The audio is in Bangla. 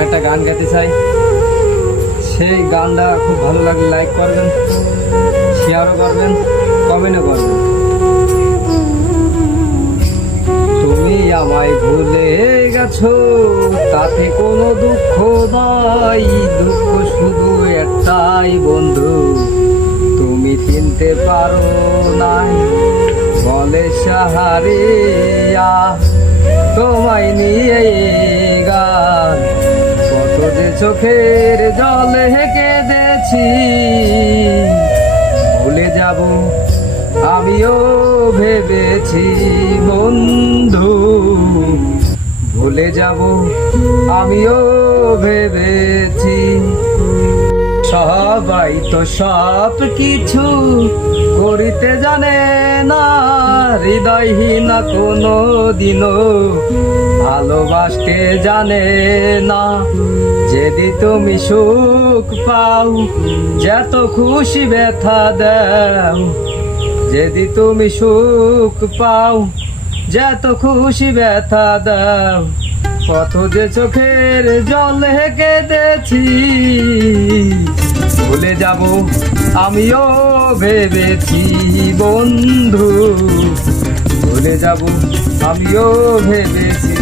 আমি একটা গান গাইতে চাই। সেই গানটা খুব ভালো লাগলে লাইক করবেন, শেয়ারও করবেন, কমেন্টও করবেন। তুমি আমায় ভুলে গেছো, তাতে কোনো দুঃখ নাই, দুঃখ শুধু একটাই বন্ধু, তুমি চিনতে পারো নাই। বলে সাহারিয়া তোমায় নিয়ে গান, কত যে চোখের জলে কেঁদেছি। ভুলে যাব আমিও ভেবেছি বন্ধু, ভুলে যাব আমিও ভেবেছি। সবাই তো সব কিছু করিতে জানে না, হৃদয়হীনা কোনো দিনও ভালোবাসতে জানে না। যদি তুমি সুখ পাও, যত খুশি ব্যথা দাও, যদি তুমি সুখ পাও, যত খুশি ব্যথা দাও, কত যে চোখের জল কেঁদেছি। ভুলে যাব আমিও ভেবেছি বন্ধু, ভুলে যাব আমিও ভেবেছি।